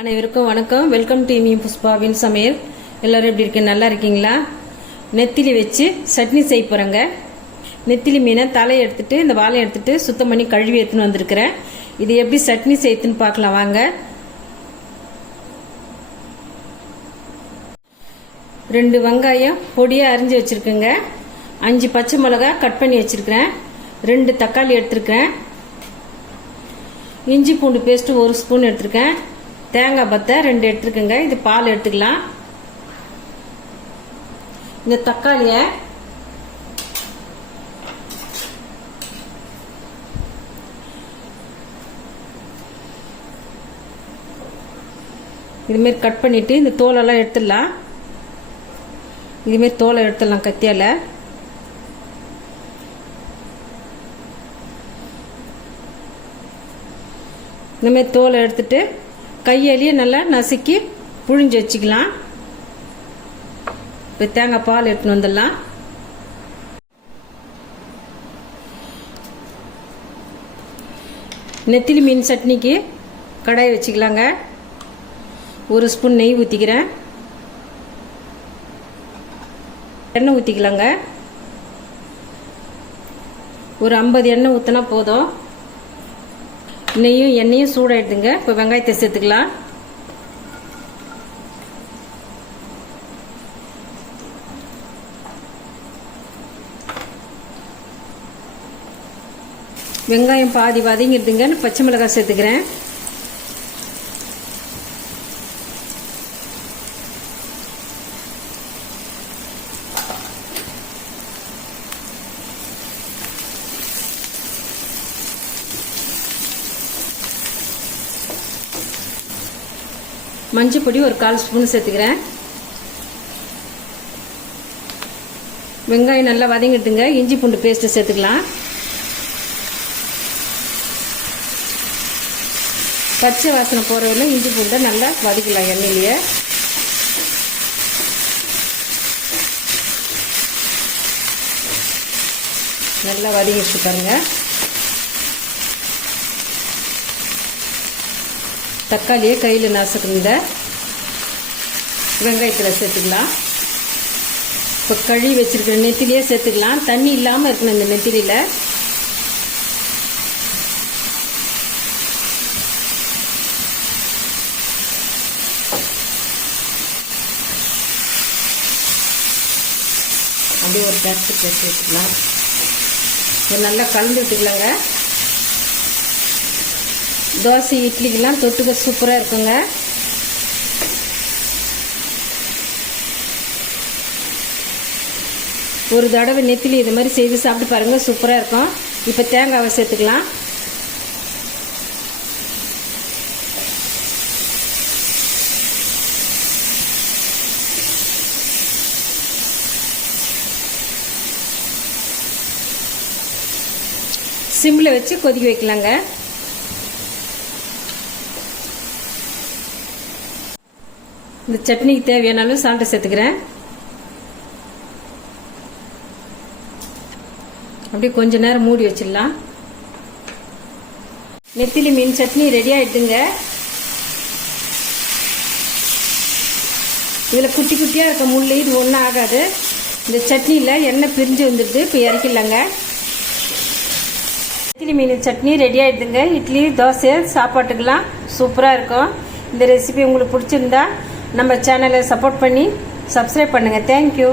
அனைவருக்கும் வணக்கம். Welcome to me புஷ்பாவின் சமையல். எல்லாரும் எப்படி இருக்கீங்க? நல்லா இருக்கீங்களா? நெத்திலி வச்சு சட்னி செய்ய போகிறேங்க. நெத்திலி மீனை தலையை எடுத்துட்டு இந்த வாழை எடுத்துட்டு சுத்தம் பண்ணி கழுவி எடுத்துன்னு வந்திருக்கிறேன். இது எப்படி சட்னி செய்யுதுன்னு பார்க்கலாம் வாங்க. 2 வெங்காயம் பொடியாக அரிஞ்சு வச்சுருக்கேங்க. 5 பச்சை மிளகா கட் பண்ணி வச்சுருக்கிறேன். 2 தக்காளி எடுத்துருக்கேன். இஞ்சி பூண்டு பேஸ்ட்டு 1 ஸ்பூன் எடுத்துருக்கேன். தேங்காய் பத்தை 2 எடுத்துருக்கேங்க. இது பால் எடுத்துக்கலாம். இந்த தக்காளிய இதுமாரி கட் பண்ணிட்டு இந்த தோலெல்லாம் எடுத்துடலாம். இதுமாரி தோலை எடுத்துடலாம் கத்தியால. இந்தமாரி தோலை எடுத்துட்டு கையாலேயே நல்லா நசுக்கி புழிஞ்சு வச்சுக்கலாம். இப்போ தேங்காய் பால் எடுத்துன்னு வந்துடலாம். நெத்திலி மீன் சட்னிக்கு கடாய் வச்சுக்கலாங்க. 1 ஸ்பூன் நெய் ஊற்றிக்கிறேன். எண்ணெய் ஊற்றிக்கலாங்க. ஒரு 50 எண்ணெய் ஊற்றினா போதும். நெய்யும் எண்ணெயும் சூடாயிடுதுங்க. இப்போ வெங்காயத்தை சேர்த்துக்கலாம். வெங்காயம் பாதி வதங்கிடுதுங்க. பச்சை மிளகாய் சேர்த்துக்கிறேன். மஞ்சள் பொடி ஒரு 1/4 ஸ்பூன் சேர்த்துக்கிறேன். வெங்காயம் நல்லா வதங்கிட்டுங்க. இஞ்சி பூண்டு பேஸ்ட்டு சேர்த்துக்கலாம். பச்சை வாசனை போகிறவரையும் இஞ்சி பூண்டை நல்லா வதக்கலாம் எண்ணெயிலேயே. நல்லா வதங்கிட்டு பாருங்க. தக்காளியை கையில் நசுக்குங்க. வெங்காயத்தில் சேர்த்துக்கலாம். இப்போ கழுவி வச்சிருக்கிற நெத்திலியே சேர்த்துக்கலாம். தண்ணி இல்லாமல் இருக்கணும் இந்த நெத்திலியில். அப்படியே ஒரு பேக்கெட் சேர்த்துக்கலாம். இது நல்லா கலந்து விட்டுக்கலாங்க. தோசை இட்லிக்கெல்லாம் தொட்டுக்க சூப்பராக இருக்குங்க. ஒரு தடவை நெத்திலி இது மாதிரி செய்து சாப்பிட்டு பாருங்கள், சூப்பராக இருக்கும். இப்போ தேங்காவை சேர்த்துக்கலாம். சிம்மில் வச்சு கொதிக்க வைக்கலாங்க. இந்த சட்னிக்கு தேவையான அளவு சால்ட்டை சேர்த்துக்கிறேன். அப்படியே கொஞ்ச நேரம் மூடி வச்சிடலாம். நெத்திலி மீன் சட்னி ரெடி ஆயிடுதுங்க. இதில் குட்டி குட்டியாக இருக்க முள் இது ஒன்றும் ஆகாது. இந்த சட்னியில் எண்ணெய் பிரிஞ்சு வந்துடுது. இப்போ இறக்கிடலாங்க. நெத்திலி மீன் சட்னி ரெடி ஆயிடுதுங்க. இட்லி தோசை சாப்பாட்டுக்கெல்லாம் சூப்பராக இருக்கும். இந்த ரெசிபி உங்களுக்கு பிடிச்சிருந்தா நம்ம சேனலை சப்போர்ட் பண்ணி சப்ஸ்கிரைப் பண்ணுங்கள். தேங்க்யூ.